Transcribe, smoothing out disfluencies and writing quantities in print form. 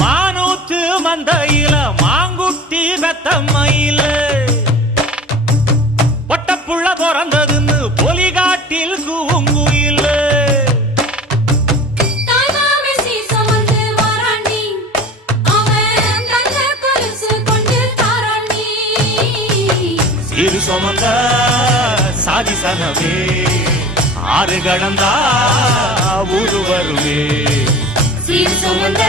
மானூத்து மந்தையில மாங்குட்டி பெத்தம்மையில பொட்டப்புள்ள பிறந்ததுன்னு பொலிகாட்டில் கூங்குயில சீரு சுமந்த சாதி சனவே ஆறு கடந்தா ஊரு வருவே சீர் சுமந்த